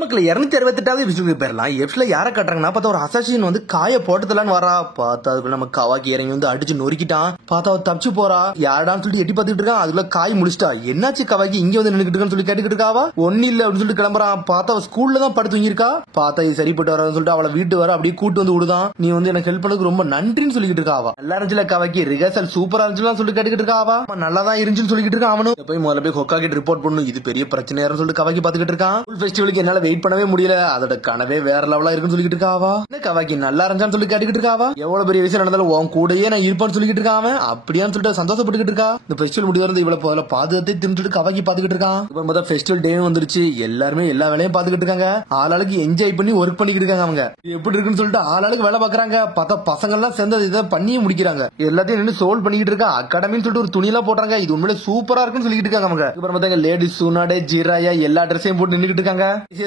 மக்கள் 268வது எபிசோடு பேரலாம். எஃப்ல யாரை கட்டுறாங்கன்னா பார்த்தா ஒரு அசாசின் வந்து காய போட்டதுலான்னு வரா. பார்த்தா அதுக்குள்ள நம்ம கவாக்கி இறங்கி வந்து அடிச்சு நொறுக்கிட்டான். பார்த்தா அவ தப்பிச்சு போறா. யாரான்னு சொல்லிட்டு எட்டி பார்த்துட்டு இருக்கான். அதுக்குள்ள காய் முடிச்சிட்டா. என்னாச்சு கவாக்கி இங்க வந்து நின்னுக்கிட்டு இருக்கான்னு சொல்லி கேட்டுக்கிட்டு இருக்காவா. ஒன்னு இல்ல அப்படின்னு சொல்லிட்டு கிளம்புறான். பார்த்தா அவ ஸ்கூல்ல தான் படுத்து தூங்கிருக்கா. பார்த்தா இது சரிப்பட்டு வரான்னு சொல்லிட்டு அவளை வீட்டு வர அப்படியே கூட்டு வந்து விடுதான். நீ வந்து எனக்கு ஹெல்ப் பண்ணதுக்கு ரொம்ப நன்றின்னு சொல்லிட்டு இருக்காவா. நல்லா இருந்துச்சுல கவாக்கி, ரிஹர்சல் சூப்பரா இருந்துச்சுன்னு சொல்லிட்டு கேட்டுக்கிட்டு இருக்காவா. நல்லா தான் இருந்துச்சுன்னு சொல்லிட்டு இருக்கான். அவனும் போய் முதல்ல போய் ஹொக்கா கிட்ட ரிப்போர்ட் பண்ணணும். இது பெரிய பிரச்சனையா சொல்லிட்டு கவாக்கி பாத்துக்கிட்டு இருக்கான். ஃபெஸ்டிவலுக்கு என்னால வெயிட் பண்ணவே முடியல. அதோட கனவே வேற லெவலா இருக்குன்னு சொல்லிட்டு இருக்காவா. கவாக்கி நல்லா இருந்தான்னு சொல்லி கேட்டுக்கிட்டு இருக்காவா. எவ்வளவு பெரிய விஷயம் நடந்தாலும் உன் கூடயே நான் இருப்பான்னு சொல்லிட்டு இருக்கான். அப்படியான்னு சொல்லிட்டு சந்தோஷப்பட்டுக்கிட்டு இருக்கா. இந்த ஃபெஸ்டிவல் முடிவு இவ்வளவு போல பாதுகாத்து திரும்பிட்டு கவாக்கி பாத்துக்கிட்டு இருக்கான். இப்ப முதல் ஃபெஸ்டிவல் டே வந்துருச்சு. எல்லாருமே எல்லா வேலையும் பாத்துக்கிட்டு இருக்காங்க. ஆளாளுக்கு என்ஜாய் பண்ணி ஒர்க் பண்ணிக்கிட்டு இருக்காங்க. அவங்க எப்படி இருக்குன்னு சொல்லிட்டு ஆளாளுக்கு வேலை பாக்குறாங்க. பார்த்தா பசங்க எல்லாம் சேர்ந்து இதை பண்ணியே முடிக்கிறாங்க. எல்லாத்தையும் நின்று சோல்வ் பண்ணிக்கிட்டு இருக்கா. அகாடமின்னு சொல்லிட்டு ஒரு துணியெல்லாம் போடுறாங்க. இது உண்மையிலே சூப்பரா இருக்குன்னு சொல்லிட்டு இருக்காங்க. அவங்க அப்புறம் பார்த்தா லேடிஸ் சுனாடே ஜீராயா எல்லா ட்ரெஸ்ஸையும் போட்டு நின்றுட்டு இருக்காங்க.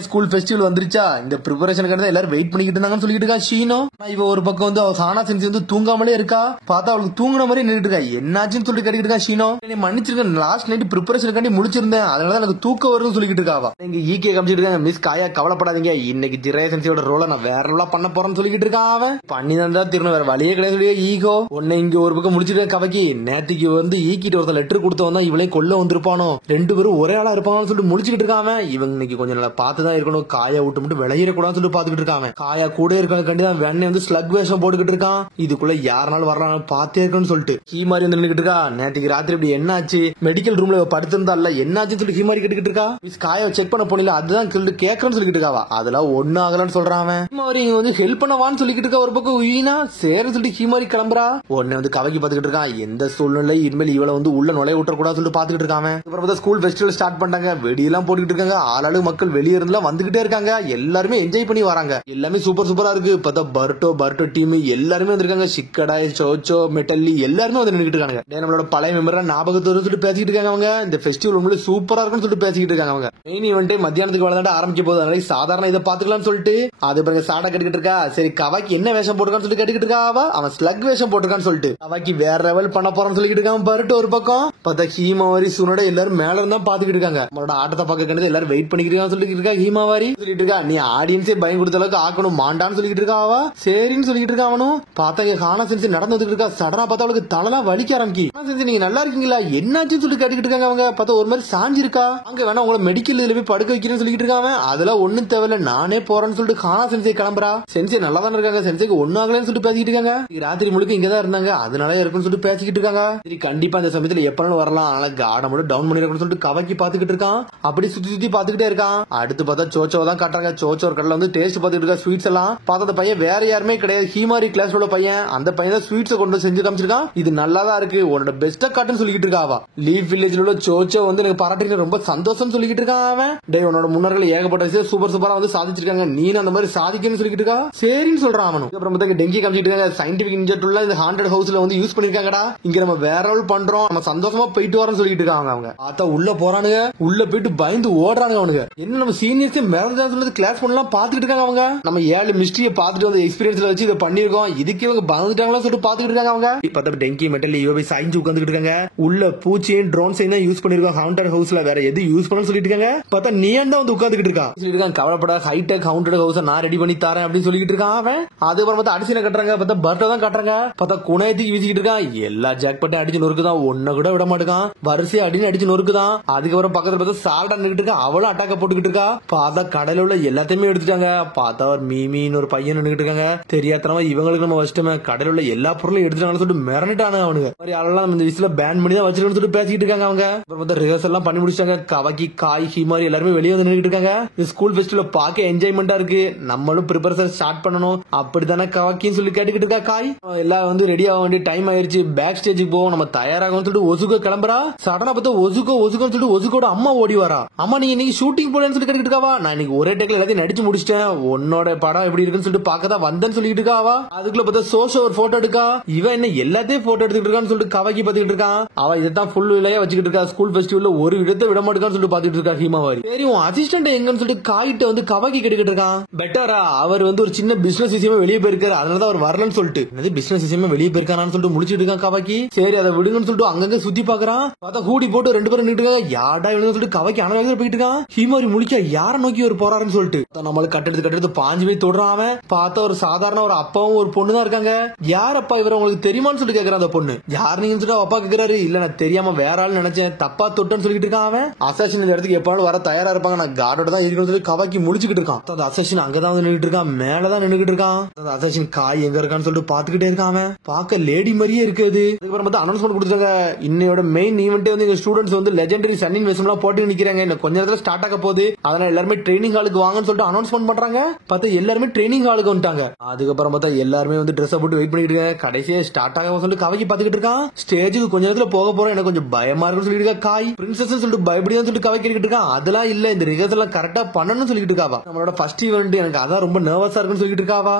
ஸ்கூல் ஃபெஸ்டிவல் வந்துருச்சா, இந்த ப்ரிப்பரேஷனுக்கு எல்லாரும் வெயிட் பண்ணிக்கிட்டு இருந்தாங்கன்னு சொல்லிட்டு இருக்கா. ஷீனோ இவ ஒரு பக்கம் வந்து அவ சானா சென்சி வந்து தூங்காமலே இருக்கா. பார்த்தா அவளுக்கு தூங்குன மாதிரி நின்றுட்டு இருக்கா. என்னாச்சுன்னு சொல்லிட்டு கேட்டுக்கிட்டு இருக்கா. ஷீனோ மன்னிச்சிருக்கேன், லாஸ்ட் நைட் ப்ரிப்பரேஷனுக்காண்டி முடிச்சிருந்தேன், அதனால எனக்கு தூக்கம் வரும்னு சொல்லிட்டு இருக்காவா. இங்க ஈகே காமிச்சிட்டு இருக்காங்க. மிஸ் காயா கவலைப்படாதீங்க, இன்னைக்கு ஜிராயா சென்சியோட ரோலை நான் வேற எல்லாம் பண்ண போறேன்னு சொல்லிட்டு இருக்கான். அவன் பண்ணி தான் திரும்ப வேற வழியே கிடையாது. ஈகோ உன்னை இங்க ஒரு பக்கம் முடிச்சிட்டு கவக்கி நேத்திக்கு வந்து ஈக்கிட்டு ஒருத்தர் லெட்டர் கொடுத்து வந்தா இவளையும் கொல்ல வந்திருப்பானோ, ரெண்டு பேரும் ஒரே ஆளா இருப்பாங்கன்னு சொல்லிட்டு முடிச்சுக்கிட்டு இருக்காம. இவங்க இன்னைக்கு கொஞ்சம் நல்லா பார்த்துதான் இருக்கணும். காயா விட்டு மட்டும் விளையிடக்கூடாதுன்னு சொல்லிட்டு பாத்துக்கிட்டு இருக்காங்க. காயா கூட இருக்கிறதுக்காண்டிதான் வெண்ணை வந்து ஸ்லக் வேஷம் போட்டுக்கிட்டு இருக்கான். இதுக்குள்ள யாருனாலும் வரலாம் பார்த்தே இருக்குன்னு சொல்லிட்டு ஹீமாரி வந்து நின்னுக்கிட்டு இருக்கா. நேற்றுக்கு ராத்திரி இப்படி என்னாச்சு, மெடிக்கல் ரூம்ல படுத்திருந்தா இல்ல என்னாச்சுன்னு சொல்லிட்டு ஹீமாரி கேட்டுக்கிட்டு இருக்கா. மிஸ் காயாவை செக் பண்ண போனில அதுதான் சொல்லிட்டு கேட்கறேன்னு சொல்லிட்டு இருக்காவா. அதெல்லாம் ஒண்ணு ஆகலன்னு சொல்றான். ஹீமாரி வந்து ஹெல்ப் பண்ணவான்னு சொல்லிக்கிட்டு இருக்கா. ஒரு பக்கம் உயினா சேருன்னு சொல்லிட்டு ஹீமாரி கிளம்புறா. உடனே வந்து கவக்கி பாத்துக்கிட்டு இருக்கான். எந்த சூழ்நிலை இனிமேல் இவளை வந்து உள்ள நுழைய விட்டுறக்கூடாது சொல்லிட்டு பாத்துக்கிட்டு இருக்காங்க. அப்புறம் ஸ்கூல் ஃபெஸ்டிவல் ஸ்டார்ட் பண்ணாங்க. வெடியெல்லாம் போட்டுக்கிட்டு இருக்காங்க. ஆளாளு மக்கள் வெளியே இருந்துலாம் வந்துகிட்டே இருக்காங்க. எல்லாருமே என்ஜாய் பண்ணி வராங்க. எல்லாமே சூப்பர் சூப்பரா இருக்கு. பார்த்தா பர்டோ டீம் எல்லாருமே வந்திருக்காங்க. சிக்கடா சோச்சோ மெட்டல்லி எல்லாருமே வந்து நின்னுட்டு இருக்காங்க. நம்மளோட பழைய மெம்பரா ஞாபகத்தோடு சொல்லிட்டு பேசிக்கிட்டு இருக்காங்க. அவங்க இந்த ஃபெஸ்டிவல் உண்மையிலே சூப்பரா இருக்குன்னு சொல்லிட்டு பேசிக்கிட்டு இருக்காங்க. அவங்க மெயின் ஈவென்ட் மத்தியானத்துக்கு விளையாட ஆரம்பிக்க போது, அதனால சாதாரண இதை பாத்துக்கலாம்னு சொல்லிட்டு அது பிறகு சாடா கட்டிக்கிட்டு இருக்கா. சரி கவாக்கி என்ன வேஷம் போட்டுக்கான்னு சொல்லிட்டு கேட்டுக்கிட்டு இருக்கா. அவன் ஸ்லக் வேஷம் போட்டுக்கான்னு சொல்லிட்டு கவாக்கி வேற லெவல் பண்ண போறான்னு சொல்லிட்டு இருக்கான். பர்டோ ஒரு பக்கம் பார்த்தா ஹீமாவாரி சுனோட எல்லாரும் மேல இருந்தா பாத்துக்கிட்டு இருக்காங்க. நம்மளோட ஆட்டத்தை பார்க்க எல்லாரும் வெயிட் பண்ணிக்கிட்டு சொல்லிட்டு இருக்கா. ஹீமாவாரி சொல்லிட்டு இருக்கா, நீ ஆடியன்ஸே பயம் கொடுத்த அளவுக்கு ஆக்கணும் மாண்டான்னு சொல்லிட்டு இருக்கா. அவ சரின்னு சொல்லிட்டு இருக்கா. அவனும் பார்த்தா ஹானா சென்சி நடந்து வந்துட்டு இருக்கா. சடனா பார்த்தா அவளுக்கு தலைலாம் வலிக்க ஆரம்பிக்கி. நீங்க நல்லா இருக்கீங்களா என்னாச்சுன்னு சொல்லி கேட்டுக்கிட்டு இருக்காங்க. அவங்க பார்த்தா ஒரு மாதிரி சாஞ்சி இருக்கா. அங்க வேணா உங்களை மெடிக்கல் இதுல போய் படுக்க வைக்கிறேன்னு சொல்லிட்டு இருக்காங்க. அதெல்லாம் ஒண்ணும் தேவையில்ல, நானே போறேன்னு சொல்லிட்டு ஹானா சென்சி கிளம்புறா. சென்சி நல்லா தானே இருக்காங்க, சென்சிக்கு ஒன்னும் ஆகலன்னு சொல்லிட்டு பேசிக்கிட்டு இருக்காங்க. ராத்திரி முழுக்க இங்கதான் இருந்தாங்க, அதனால இருக்குன்னு சொல்லிட்டு பேசிக்கிட்டு இருக்காங்க. சரி கண்டிப்பா இந்த சமயத்துல எப்பனாலும் வரலாம், அதனால கார்டை மட்டும் டவுன் பண்ணிருக்கணும்னு சொல்லிட்டு கவக்கி பாத்துக்கிட்டு இருக்கான். அப்படி சுத்தி சுத்தி பாத்துக்கிட்டே இருக்கான். அடுத்து பார்த்தா சோச்சோ தான் காட்டுறாங்க. சோச்சோ ஒரு கடையில வந்து டேஸ்ட் பாத்துக்கிட்டு இருக்கா. ஸ்வீட்ஸ் எல்லாம் பார்த்தா அந்த பையன் வேற யாருமே கிடையாது, ஹீமாரி கிளாஸ் உள்ள பையன். அந்த பையன் தான் ஸ்வீட்ஸ் கொண்டு செஞ்சு காமிச்சிருக்கான். இது நல்லா தான் இருக்கு, உன்னோட பெஸ்டா காட்டுன்னு சொல்லிட்டு இருக்காவா. லீவ் வில்லேஜ்ல உள்ள சோச்சோ வந்து எனக்கு பாராட்டி ரொம்ப சந்தோஷம் சொல்லிட்டு இருக்கான். அவன் டே உன்னோட முன்னர்கள் ஏகப்பட்ட விஷயம் சூப்பர் சூப்பரா வந்து சாதிச்சிருக்காங்க, நீ அந்த மாதிரி சாதிக்கணும்னு சொல்லிட்டு இருக்கா. சரின்னு சொல்றான். அவனும் அப்புறம் டெங்கி காமிச்சிட்டு இருக்காங்க. சயின்டிபிக் இன்ஜெக்ட் இந்த ஹாண்டட் ஹவுஸ்ல வந்து யூஸ் பண்ணிருக்காங்கடா. இங்க நம்ம வேற லெவல் பண்றோம், நம்ம சந்தோஷமா போயிட்டு வரோம்னு சொல்லிட்டு இருக்காங்க. அவங்க பார்த்தா உள்ள போறானுங்க. உள்ள போயிட்டு பயந்து ஓடுறானுங்க. அவனுங்க என்ன நம்ம சீனியர்ஸே மேல சொல்லி கிளாஸ் பண்ணலாம் பாத்துக்கிட்டு இருக்காங்க. அவங்க நம்ம 7 மிஸ்ட்ரியை பாத்துட்டு வந்து எக்ஸ்பீரியன்ஸ்ல வச்சு இதை பண்ணிருக்கோம், இதுக்கு இவங்க பயந்துட்டாங்களா சொல்லிட்டு பாத்துக்கிட்டு இருக்காங்க. அவங்க இப்ப டெங்கி மெட்டல் இவ சாய்ஞ்சு உட்காந்துட்டு இருக்காங்க. உள்ள பூச்சியும் ட்ரோன்ஸையும் தான் யூஸ் பண்ணிருக்கோம் ஹாண்டட் ஹவுஸ்ல, வேற எது யூஸ் பண்ணு சொல்லிட்டு இருக்காங்க. பார்த்தா நீ தான் வந்து உட்காந்துக்கிட்டு இருக்கா. சொல்லிட்டு கவலைப்பட ஹைடெக் ஹாண்டட் ஹவுஸ் நான் ரெடி பண்ணி தரேன் அப்படின்னு சொல்லிட்டு இருக்கான். அவன் அதுக்கப்புறம் பார்த்தா அடிசனை கட்டுறாங்க. பார்த்தா பர்ட்டோ தான் கட்டுறாங்க. பார்த்தா குணையத்துக்கு வீசிக்கிட்டு இருக்கான். எல்லா ஜாக் பட்டும் அடிச்சு நொறுக்குதான், ஒன்ன கூட விட மாட்டேங்கான். வரிசை அடின்னு அடிச்சு நொறுக்குதான். அதுக்கப்புறம் பக்கத்துல பார்த்தா சால்டா நின்னுட்டு இருக்கா. அவளும் அட்டாக்க போட்டுக்கிட்டு இருக்கா. பார்த்தா கடையில உள்ள எல்லாத்தையுமே எடுத்துட்டாங்க. பார்த்தா ஒரு மீமின்னு ஒரு பையன் நின்னுட்டு இருக்காங்க. தெரியாதனமா இவங்களுக்கு நம்ம வச்சுட்டோமே, கடையில உள்ள எல்லா பொருளும் எடுத்துட்டாங்கன்னு சொல்லிட்டு மிரண்டுட்டானுங்க. அவனுங்க மாதிரி ஆளெல்லாம் இந்த விஷயத்துல பேன் பண்ணி தான் வச்சிருக்கணும்னு சொல்லிட்டு பேசிக்கிட்டு இருக்காங்க. அவங்க அப்புறம் ரிஹர்சல் எல்லாம் பண்ணி முடிச்சிட்டாங்க. கவக்கி காய் ஹீமாரி எல்லாருமே வெளியே வந்து நின்னுட்டு இருக்காங்க. இந்த ஸ்கூல் ஃபெஸ்டிவல் பார்க்க என்ஜாய்மெண்டா இருக்கு, நம்மளும் ப்ரிப்பரேஷன் ஸ்டார்ட் பண்ணணும் அப்படித்தானே கவக்கின்னு சொல்லி கேட்டுக்கிட்டு இருக்கா. காய் எல்லாம் வந்து ரெடி ஆக வேண்டிய டைம் ஆயிருச்சு, பேக் ஸ்டேஜுக்கு போவோம், நம்ம தயாராகும் சொல்லிட்டு ஒசுக்க கிளம்புறா. சடனா பார்த்தா ஒசுக்கோன்னு சொல்லிட்டு ஒசுக்கோட அம்மா ஓடி வரா. அம்மா நீங்க இன்னைக்கு ஷூட்டிங் போறேன்னு சொல்லி கேட்டுக்கிட்டு இருக்காவா. நான் இன்னைக்கு ஒரே டேக்ல எல்லாத்தையும் நடிச்சு முடிச்சிட்டேன், உன்னோட படம் எப்படி இருக்குன்னு சொல்லிட்டு பார்க்கதான் வந்தேன்னு சொல்லிட்டு இருக்காவா. அதுக்குள்ள பார்த்தா சோஷோ ஒரு போட்டோ எடுக்கா. இவன் என்ன எல்லாத்தையும் போட்டோ எடுத்துக்கிட்டு இருக்கான்னு சொல்லிட்டு கவக்கி பாத்துக்கிட்டு இருக்கான். அவ இதான் ஃபுல் விலையா வச்சுக்கிட்டு இருக்கா. ஸ்கூல் ஃபெஸ்டிவல்ல ஒரு இடத்தை விட மாட்டேன்னு சொல்லிட்டு பாத்துட்டு இருக்கா ஹீமாவாரி. சரி உன் அசிஸ்டன்ட் எங்கன்னு சொல்லிட்டு காயிட்ட வந்து கவக்கி கேட்டுக்கிட்டு இருக்கான். பெட்டரா அவர் வந்து ஒரு சின்ன பிசினஸ் விஷயமா வெளியே போயிருக்காரு, அதனாலதான் அவர் வரலன்னு சொல்லிட்டு பிசினஸ் விஷயமா வெளியே போயிருக்கானு சொல்லிட்டு முடிச்சிட்டு இருக்கான் கவக்கி. சரி அதை விடுங்கன்னு சொல்லிட்டு அங்கங்க சுத்தி பாக்குறான். பார்த்தா ஹூடி போட்டு ரெண்டு பேரும் நின்னுட்டு இருக்காங்க. யாடா இவங்க சொல்லிட்டு கவக்கி அனவேகத்துல போயிட்டு இருக்கான். ஹீமாரி முடிக்க யார நோக்கி ஒரு போறாருன்னு சொல்லிட்டு நம்மளுக்கு கட்டெடுத்து பாஞ்சு போய் தொடுறான். அவன் பார்த்தா ஒரு சாதாரண ஒரு அப்பாவும் ஒரு பொண்ணு தான் இருக்காங்க. யாரப்பா இவர் உங்களுக்கு தெரியுமான்னு சொல்லி கேக்குறான் அந்த பொண்ணு. யார் நீங்க சொல்லிட்டு அப்பா கேக்குறாரு. இல்ல நான் தெரியாம வேற ஆள் நினைச்சேன், தப்பா தொட்டேன்னு சொல்லிட்டு இருக்கான். அவன் அசாசின் இந்த இடத்துக்கு எப்பாலும் வர தயாரா இருப்பாங்க, நான் கார்டோட தான் இருக்கணும்னு சொல்லி கவாக்கி முடிச்சுக்கிட்டு இருக்கான். அந்த அசாசின் அங்கதான் வந்து நின்றுட்டு இருக்கான், மேலதான் நின்றுட்டு இருக்கான். அந்த அசாசின் காய் எங்க இருக்கான்னு சொல்லிட்டு பாத்துக்கிட்டே இருக்கான். அவன் பார்க்க லேடி மாதிரியே இருக்குது. அதுக்கப்புறம் பார்த்தா அனௌன்ஸ்மெண்ட் கொடுத்தாங்க, இன்னையோட மெயின் ஈவென்ட்டே வந்து எங்க ஸ்டூடெண்ட்ஸ் வந்து லெஜெண்டரி சன்னின் வேஷம் எல்லாம் போட்டு நிக்கிறாங்க, இன்னும் கொஞ்ச நேரத்துல ஸ்டார்ட் ஆக போகுது, அதனால எல்லாருமே ட்ரைனிங் ஹாலுக்கு வாங்கன்னு சொல்லிட்டு அனௌன்ஸ்மெண்ட் பண்றாங்க. பார்த்தா எல்லாருமே ட்ரைனிங் ஹாலுக்கு வந்துட்டாங்க. அதுக்கப்புறம் பார்த்தா எல்லாருமே வந்து ட்ரெஸ் போட்டு வெயிட் பண்ணிட்டு இருக்காங்க. கடைசியா ஸ்டார்ட் ஆக சொல்லிட்டு கவைக்கு பாத்துக்கிட்டு இருக்கான். ஸ்டேஜுக்கு கொஞ்ச நேரத்துல போக போறோம், எனக்கு கொஞ்சம் பயமா இருக்குன்னு சொல்லிட்டு இருக்கா. காய் பிரின்சஸ் சொல்லிட்டு பயப்படியா சொல்லிட்டு கவை கேட்டுட்டு இருக்கான். அதெல்லாம் இல்ல, இந்த ரிஹர்சல் கரெக்டா பண்ணணும்னு சொல்லிட்டு இருக்காவா. நம்மளோட ஃபர்ஸ்ட் ஈவென்ட் எனக்கு அதான் ரொம்ப நர்வஸா இருக்குன்னு சொல்லிட்டு இருக்காவா.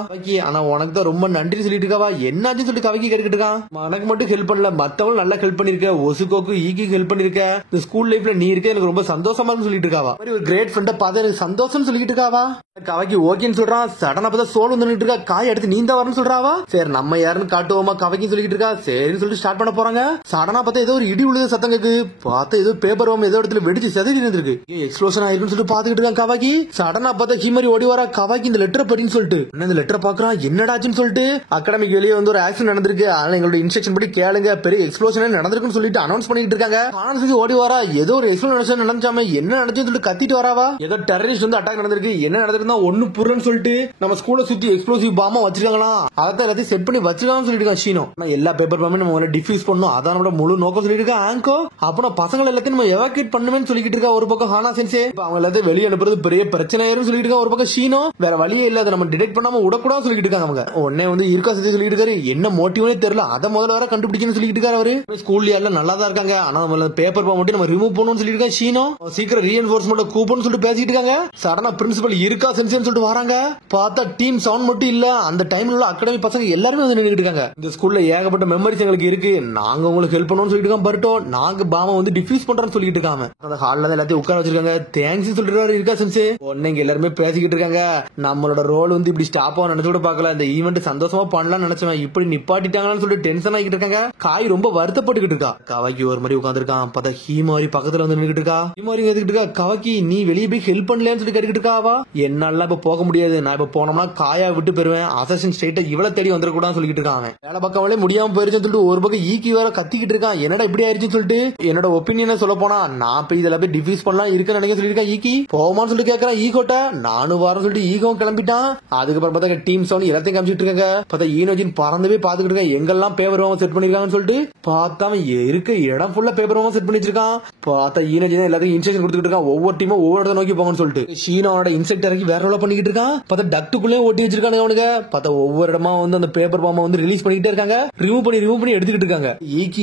ஆனா உனக்கு தான் ரொம்ப நன்றி சொல்லிட்டு இருக்காவா. என்னாச்சுன்னு சொல்லிட்டு கவைக்கு கேட்டுட்டு இருக்கான். எனக்கு மட்டும் ஹெல்ப் பண்ணல, மத்தவங்க நல்லா ஹெல்ப் பண்ணிருக்க, ஒசுகோக்கு ஈக்கு ஹெல்ப் பண்ணிருக்க, இந்த ஸ்கூல் லைஃப்ல நீ இருக்க எனக்கு ரொம்ப சந்தோஷமா இருக்குன்னு சொல்லிட்டு இருக்காவா. ஒரு கிரேட் ஃப்ரெண்ட பார்த்து எனக்கு சந்தோஷம் சொல்லிட்டு இருக்காவா. கவைக்கு ஓகேன்னு சொல்றான். சடனா பார்த்தா சோல் வந்து இருக்கா. காய் எடுத்து நீந்தா வரணும்னு சொல்றாவா. சரி நம்ம யாருன்னு காட்டுவோமா கவைக்கு சொல்லிட்டு இருக்கா. சரின்னு சொல்லிட்டு ஸ்டார்ட் பண்ண போறாங்க. சடனா பார்த்தா ஏதோ ஒரு இடி உழுது சத்தம் கேக்கு. பார்த்தா ஏதோ பேப்பர் ஏதோ இடத்துல வெடிச்சு செதறி இருந்திருக்கு. எக்ஸ்ப்ளோஷன் ஆயிருக்குன்னு சொல்லிட்டு பாத்துக்கிட்டு இருக்கான் கவாக்கி. சடனா பார்த்தா ஹீமரி ஓடி வரா. கவாக்கி இந்த லெட்டர் படின்னு சொல்லிட்டு இந்த லெட்டரை பாக்குறான். என்னடாச்சுன்னு சொல்லிட்டு அகாடமிக் வெளியே வந்து ஒரு ஆக்சிடென்ட் நடந்திருக்கு, அதனால எங்களோட இன்ஸ்ட்ரக்ஷன் படி கேளுங்க, பெரிய எக்ஸ்ப்ளோஷன் நடந்திருக்குன்னு சொல்லிட்டு அனௌன்ஸ் பண்ணிட்டு இருக்காங்க. கான்ஸ் ஓடி வரா. ஏதோ ஒரு எக்ஸ்ப்ளோஷன் நடந்துச்சாம, என்ன நடந்துச்சுன்னு சொல்லிட்டு கத்திட்டு வராவா. ஏதோ டெரரிஸ்ட் வந்து அட்டாக் நடந்திருக்கு, என்ன நடந்திருக்குன்னா ஒண்ணு புரியன்னு சொல்லிட்டு நம்ம ஸ்கூல்ல சுத்தி எக்ஸ்ப்ளோசிவ் பாமா வச்சிருக்காங்களா, அதான் எல்லாத்தையும் செட் பண்ணி வச்சிருக்கான்னு சொல்லிட்டு இருக்கான் ஷீனோ. எல்லா பேப்பர் பாமே நம்ம டிஃப்யூஸ் பண்ணணும், அதான் நம்மளோட முழு நோக்கம் சொல்லிட்டு இருக்கா ஆங்கோ. அப்புறம் பசங்க எல்லாத்தையும் நம்ம எவாக்குவேட் பண்ணுவேன்னு சொல்லிட்டு இருக்கா ஒரு பக்கம் ஹானா சென்சே. அவங்க எல்லாத்தையும் வெளியே அனுப்புறது பெரிய பிரச்சனை ஆயிரும் சொல்லிட்டு இருக்கா ஒரு பக்கம் ஷீனோ. வேற வழியே இல்ல, அதை நம்ம டிடெக்ட் பண்ணாம விடக்கூடாது சொல்லிட்டு இருக்காங்க அவங்க. உடனே வந்து இருக்கா செஞ்சு சொல்லிட்டு இருக்காரு, என்ன மோட்டிவ்னே தெரியல, அதை முதல்ல வர கண்டுபிடிக்கணும்னு சொல்லிட்டு இருக்காரு அவரு. ஸ்கூல்ல எல்லாம் நல்லா தான் இருக்காங்க, ஆனா பேப்பர் பா மட்டும் நம்ம ரிமூவ் பண்ணணும்னு சொல்லிட்டு இருக்கா ஷீனோ. சீக்கிரம் ரீஎன்ஃபோர்ஸ்மெண்ட் கூப்பன்னு சொல்லிட்டு பேசிட்டு இருக்காங்க. சடனா பிரின்சிபல் இருக்கா சென்சேன்னு சொல்லிட்டு வராங்க. பார்த்தா டீம் சவுண்ட் மட்டும் இல்ல, அந்த டைம்ல அகாடமி பசங்க எல்லாருமே வந்து நின்னுட்டு இருக்காங்க. இந்த ஸ்கூல்ல ஏகப்பட்ட மெமரிஸ் எங்களுக்கு இருக்கு, நாங்க உங்களுக்கு ஹெல்ப் பண்ணணும்னு சொல்லிட்டு இருக்கோம் பர்ட்டோ, நாங்க பாமா வந்து டிஃப்யூஸ் பண்றோம்னு சொல்லிட்டு இருக்காங்க. அந்த ஹால்ல எல்லாத்தையும் உட்கார வச்சிருக்காங்க. தேங்க்ஸ் சொல்லிட்டு இருக்கா சென்சே. உடனே எல்லாருமே பேசிக்கிட்டு இருக்காங்க. நம்மளோட ரோல் வந்து இப்படி ஸ்டாப் ஆகும் நினைச்சு கூட பாக்கல, இந்த ஈவெண்ட் சந்தோஷமா பண்ணலாம்னு நினைச்சேன், இப்படி நிப்பாட்டிட்டாங்கன்னு சொல்லிட்டு டென்ஷன் ஆகிட்டு இருக்காங்க. காய் ரொம்ப வருத்தப்பட்டுக்கிட்டு இருக்கா. கவாக்கி ஒரு மாதிரி உட்காந்துருக்கான். பார்த்தா ஹீமாரி பக்கத்துல வந்து நின்னுட்டு இருக்கா. ஹீமாரி கேட்டுக்கிட்டு இருக்கா, கவாக்கி நீ வெளியே போய் ஹெல்ப் பண்ணலன்னு சொல்லி கேட்டுக்கிட்டு இருக்காவா. என்னால இப்ப போக முடியாது, நான் இப்ப போனோம்னா காயா விட்டு பெறுவேன், அசாசின் ஸ்ட்ரெயிட்டா இவ்வளவு தேடி வந்துடக்கூடாதுன்னு சொல்லிட்டு இருக்காங்க. வேலை பக்கவளே முடியாம போயிருச்சுன்னு சொல்லிட்டு ஒரு பக்கம் ஈக்கி வேற கத்திக்கிட்டு இருக்கான். என்னடா இப்படி ஆயிருச்சுன்னு சொல்லிட்டு என்னோட ஒப்பீனியனை சொல்ல போனா நான் போய் இதெல்லாம் போய் டிஃப்யூஸ் பண்ணலாம் இருக்குன்னு நினைக்க சொல்லிருக்கேன். ஈக்கி போமான்னு சொல்லிட்டு கேட்கறான். ஈகோட்ட நானும் வரேன்னு சொல்லிட்டு ஈகோவும் கிளம்பிட்டான். அதுக்கப்புறம் பார்த்தா டீம் சவுண்ட் எல்லாத்தையும் காமிச்சிட்டு இருக்காங்க. பார்த்தா ஈனோஜின் பறந்து போய் பாத்துக்கிட்டு இருக்கான், எங்கெல்லாம் பேப்பர் வாங்க செட் பண்ணிருக்காங்கன்னு சொல்லிட்டு. பார்த்தா இருக்க இடம் ஃபுல்லா பேப்பர் வாங்க செட் பண்ணி வச்சிருக்கான். பார்த்தா ஈனோஜின் எல்லாத்தையும் இன்ஸ்ட்ரக்ஷன் கொடுத்துட்டு இருக்கான், ஒவ்வொரு டீமும் ஒவ்வொரு இடத்த நோக்கி போங்கன்னு சொல்லிட்டு. ஷீனோட இன்செக்ட் இறக்கி வேற எவ்வளவு பண்ணிக்கிட்டு இருக்கான். பார்த்தா டக்டுக்குள்ளே ஓட்டி வச்சிருக்காங்க அவனுங்க. பார்த்தா ஒவ்வொரு இடமா வந்து அந்த பேப்பர் பாம்பை வந்து ரிலீஸ் பண்ணிக்கிட்டே இருக்காங்க, ரிமூவ் பண்ணி எடுத்துக்கிட்டு இருக்காங்க.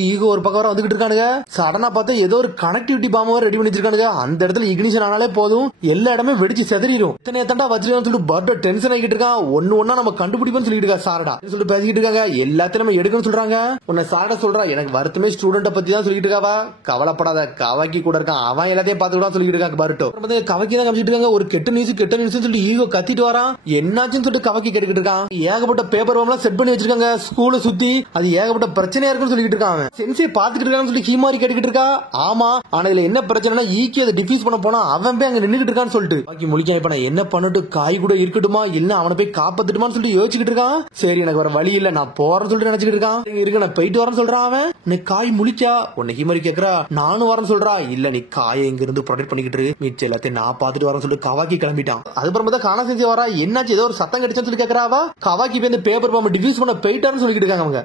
ஈகோ ஒரு பக்கம் வர வந்துகிட்டு இருக்கானுங்க. சடனா பார்த்தா ஏதோ ஒரு கனெக்டிவிட்டி பாம்பை ரெடி பண்ணி வச்சிருக்கானுங்க. அந்த இடத்துல இக்னிஷன் ஆனாலே போதும், எல்லா இடமே வெடிச்சு செதறிடும். இத்தனை தாண்டா வச்சிருக்கான்னு சொல்லிட்டு பர்டோ டென்ஷன் ஆகிட்டு இருக்கான். ஒன்னா நம்ம கண்டுபிடிப்போம்னு சொல்லிட்டு இருக்கா சாரடா சொல்லிட்டு பேசிக்கிட்டு இருக்காங்க. எல்லாத்தையும் நம்ம எடுக்கணும்னு சொல்றாங்க. உன்னை சாரடா சொல்றா, எனக்கு வருத்தமே ஸ்டூடெண்ட பத்தி தான் சொல்லிட்டு இருக்காவா. கவலைப்படாத, கவாக்கி கூட இருக்கான், அவன் எல்லாத்தையும் பார்த்துக்கிட்டு சொல்லிட்டு இருக்காங்க பர்டோ. கவாக்கி தான் காமிச்சிட்டு இருக்காங்க. ஒரு கெட்ட நியூஸ் சொல்லி ஈகோ கத்திட்டு வரான். என்னாச்சுன்னு சொல்லிட்டு கவாக்கி கேட்டுக்கிட்டு இருக்கான். ஏகப்பட்ட பேப்பர் பாம்பெல்லாம் செட் பண்ணி வச்சிருக்காங்க ஸ்கூலை சுத்தி, அது ஏகப்பட்ட பிரச்சனையா இருக்குன்னு சொல்லிட்டு இருக்கான். சென்சே பாத்துக்கிட்டு இருக்கான்னு சொல்லி ஹீமாரி கேட்டுக்கிட்டு இருக்கா. ஆமா, ஆனா இதுல என்ன பிரச்சனைனா ஈக்கி அதை டிஃப்யூஸ் பண்ண போனா அவன் போய் அங்க நின்னுட்டு இருக்கான்னு சொல்லிட்டு பாக்கி முழிக்காம இப்ப நான் என்ன பண்ணிட்டு காய் கூட இருக்கட்டுமா இல்ல அவனை போய் காப்பாத்துட்டுமான்னு சொல்லிட்டு யோசிச்சுக்கிட்டு இருக்கான். சரி எனக்கு வர வழி இல்ல, நான் போறேன்னு சொல்லிட்டு நினைச்சுக்கிட்டு இருக்கான். இருக்கு நான் போயிட்டு வரேன்னு சொல்றான் அவன். நீ காய் முழிச்சா உன்னை ஹீமாரி கேக்குறா, நானும் வரேன்னு சொல்றா. இல்ல நீ காயை இங்க இருந்து ப்ரொடெக்ட் பண்ணிக்கிட்டு இருக்கு, மிச்சம் எல்லாத்தையும் நான் பாத்துட்டு வரேன்னு சொல்லிட்டு கவாக்கி கிளம்பிட்டான். அதுக்கப்புறம் தான் காணா செஞ்சு வரா. என்னாச்சு ஏதோ ஒரு சத்தம் கிடைச்சுன்னு சொல்லி கேக்குறாவா. கவாக்கி போய் இந்த பேப்பர் பாம்பை டிஃப்யூஸ் பண்ண போயிட்டான்னு சொல்லிட்டு இருக்காங்க அவங்க.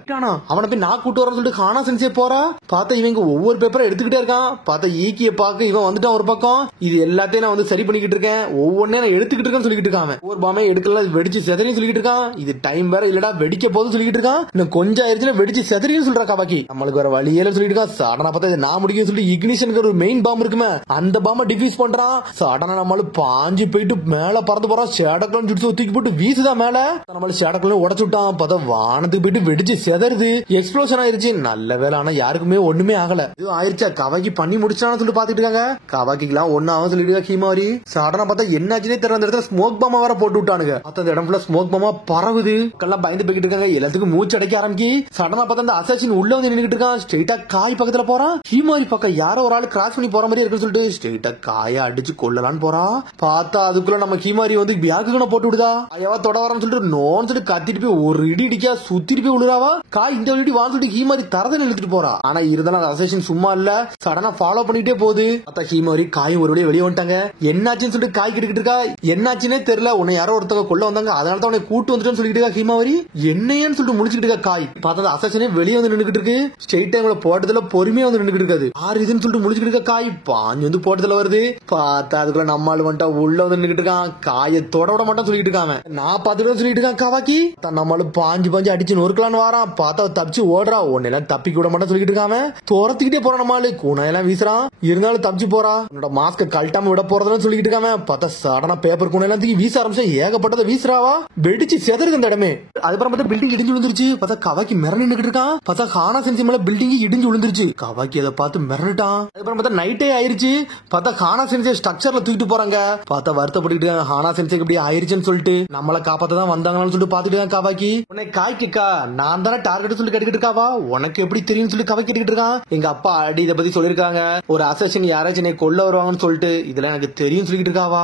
அவனை போய் நான் கூட்டு வரேன்னு சொல்லிட்டு காணா செஞ்சே போறா. பார்த்தா இவங்க ஒவ்வொரு பேப்பரை எடுத்துக்கிட்டே இருக்கான். பார்த்தா ஈக்கிய பாக்க இவன் வந்துட்டான் ஒரு பக்கம். இது எல்லாத்தையும் நான் வந்து சரி பண்ணிக்கிட்டு இருக்கேன், ஒவ்வொன்னே நான் எடுத்துக்கிட்டு இருக்கேன்னு சொல்லிட்டு இருக்கான். ஒவ்வொரு பாமே எடுக்கல வெடிச்சு செதறின்னு சொல்லிட்டு இருக்கான். இது டைம் வேற இல்லடா வெடிக்க போதும் சொல்லிட்டு இருக்கான். இன்னும் கொஞ்சம் ஆயிடுச்சுல வெடிச்சு செதறின்னு சொல்றா கவாக்கி. நம்மளுக்கு வேற வழியில சொல்லிட்டு இருக்கான். சடனா பார்த்தா நான் முடியும் சொல்லிட்டு இக்னிஷனுக்கு ஒரு மெயின் பாம்பு இருக்குமே அந்த பாம்பை டிஃப்யூஸ் பண்றான். சடனா நம்மளும் பாஞ்சு போயிட்டு மேல மேல பறந்து போறான். ஷேடக்லாம் ஜுட்ஸு தூக்கி போட்டு வீசுதான் மேல. நம்மள ஷேடக்லாம் உடைச்சு விட்டான். பார்த்தா வானத்துக்கு போயிட்டு வெடிச்சு செதறுது. எக்ஸ்ப்ளோஷன் ஆயிருச்சு. நல்ல வேலை. ஆனா யாருக்குமே ஒண்ணுமே ஆகல. இது ஆயிருச்சா கவாக்கி பண்ணி முடிச்சான்னு சொல்லிட்டு பாத்துட்டு இருக்காங்க. கவாக்கிலாம் ஒன்னு ஆகும் சொல்லிட்டு ஹீமாரி சடனா பார்த்தா என்னாச்சுனே தெரியல. அந்த இடத்துல ஸ்மோக் பாமா வேற போட்டு விட்டானுங்க. அந்த இடம் ஃபுல்லா ஸ்மோக் பாமா பரவுது. மக்கள்லாம் பயந்து போய்கிட்டு இருக்காங்க. எல்லாத்துக்கும் மூச்சு அடைக்க ஆரம்பிக்கி சடனா பார்த்தா அந்த அசாசின் உள்ள வந்து நின்னுட்டு இருக்கான். ஸ்ட்ரெயிட்டா காய் பக்கத்துல போறான். ஹீமாரி பக்கம் யாரோ ஒரு ஆள் கிராஸ் பண்ணி போற மாதிரி இருக்குன்னு சொல்லிட்டு ஸ்ட்ரெயிட்டா காய அடிச்சு கொல்லலான்னு போறான். பார்த்தா அதுக்குள்ள நம்ம ஹீமாரி வந்து பேக்குன்னு போட்டு விடுதா. ஐயாவா தொட வரன்னு சொல்லிட்டு நோன்னு சொல்லிட்டு கத்திட்டு போய் ஒரு இடி இடிக்கா சுத்திட்டு போய் விழுறாவா. காய் இந்த இடி வான்னு சொல்லிட்டு ஹீமாரி தரதல் இழுத்துட்டு போறா. ஆனா இருந்தாலும் அந்த அசாசின் சும்மா இல்ல. சடனா ஃபாலோ பண்ணிட்டே போகுது. பார்த்தா ஹீமாரி காயும் ஒரு வெளியே வந்துட்டாங்க. என்னாச்சுன்னு சொல்லிட்டு காய் கிட்டு இருக்கா. என்னாச்சுன்னே தெரியல. உன்னை யாரோ ஒருத்தவங்க கொள்ள வந்தாங்க. அதனால தான் உன்னை கூட்டு வந்துட்டு சொல்லிட்டு இருக்கா ஹீமாவரி. என்னையன்னு சொல்லிட்டு முடிச்சுட்டு இருக்கா காய். பார்த்தா அசாசினே வெளியே வந்து நின்னுட்டு இருக்கு. ஸ்ட்ரெயிட் டைம்ல போட்டதுல பொறுமையா வந்து நின்னுட்டு இருக்காது. ஆறு இதுன்னு சொல்லிட்டு முடிச்சுட்டு இருக்க காய் பாஞ்சு வந்து போட்டதுல வருது. பார்த்தா அதுக்குள்ள நம்மால் வந்துட்டா உள்ள வந்து நின்னுட்டு இருக்கான். காயை தொட விட மாட்டான் சொல்லிட்டு இருக்காங்க. நான் பார்த்துட்டு சொல்லிட்டு இருக்கான் கவாக்கி. நம்மளும் பாஞ்சு அடிச்சு நொறுக்கலான்னு வாரான். பார்த்தா தப்பிச்சு ஓடுறா. ஒன்னெல்லாம் தப்பிக்க விட மாட்டான் சொல்லிட்டு இருக்காம துரத்துக்கிட்டே போறான். நம்மளு கூனையெல்லாம் வீசுறான். இருந்தாலும் தப்பிச்சு போறா. என்னோட மாஸ்க கழட்டாம விட போறதுன்னு சொல்லிட்டு இருக்காம. பார்த்தா சடனா பேப்பர் கூனையெல்லாம் தூக்கி வீச ஆரம்பிச்சா ஏகப்பட்டதை வீசுறாவா. வெடிச்சு செதறுது அந்த இடமே. அதுக்கப்புறம் பார்த்தா பில்டிங் இடிஞ்சு விழுந்துருச்சு. பார்த்தா கவாக்கி மிரண்டு நின்னுட்டு இருக்கான். பார்த்தா ஹானா சென்சி மேல பில்டிங் இடிஞ்சு விழுந்துருச்சு. கவாக்கி அதை பார்த்து மிரண்டுட்டான். அதுக்கப்புறம் பார்த்தா நைட்டே ஆயிருச்சு. பார்த்தா ஹானா சென்சி ஸ்ட்ரக்சர்ல தூக்கிட்டு போறாங்க. பார்த்தா வருத்தப்பட்டு ஹானா சென்சி இப்படி ஆயிருச்சுன்னு சொல்லிட்டு நம்மளை காப்பாத்த தான் வந்தாங்கன்னு சொல்லிட்டு பாத்துட்டு கவாக்கி உன்னை காய்க்கிக்கா நான் தானே டார்கெட் சொல்லி கேட்டுக்கிட்டு இருக்காவா. உனக்கு எப்படி தெரியும் சொல்லி கவாக்கி கேட்டுக்கிட்டு இருக்கான். எங்க அப்பா அடி இதை பத்தி சொல்லிருக்காங்க. ஒரு அசசின் யாராச்சும் என்னை கொல்ல வருவாங்கன்னு சொல்லிட்டு இதெல்லாம் எனக்கு தெரியும் சொல்லிட்டு இருக்காவா.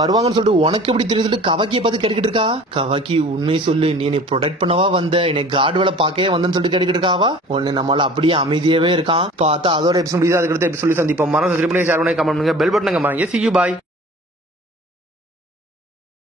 வருவாங்கன்னு சொல்லிட்டு உனக்கு எப்படி தெரியும் சொல்லிட்டு கவாக்கியை பார்த்து கேட்டுக்கிட்டு இருக்கா. கவாக்கி உண்மை சொல்லு நீ என்னை ப்ரொடெக்ட் பண்ணவா வந்த என்னை கார்டு வேலை பார்க்கவே வந்தேன்னு சொல்லிட்டு கேட்டுக்கிட்டு இருக்காவா. ஒன்னு நம்மளால அப்படியே அமைதியாவே இருக்கான். பார்த்தா அதோட எபிசோட் முடியுது. அதுக்கடுத்து எபிசோட் சந்திப்போம். மரம் சப்ஸ்கிரைப் பண்ணி ஷேர் பண்ணி கமெண்ட் பண்ணுங்க. பெல் பட்டன் பாருங்க. See you bye.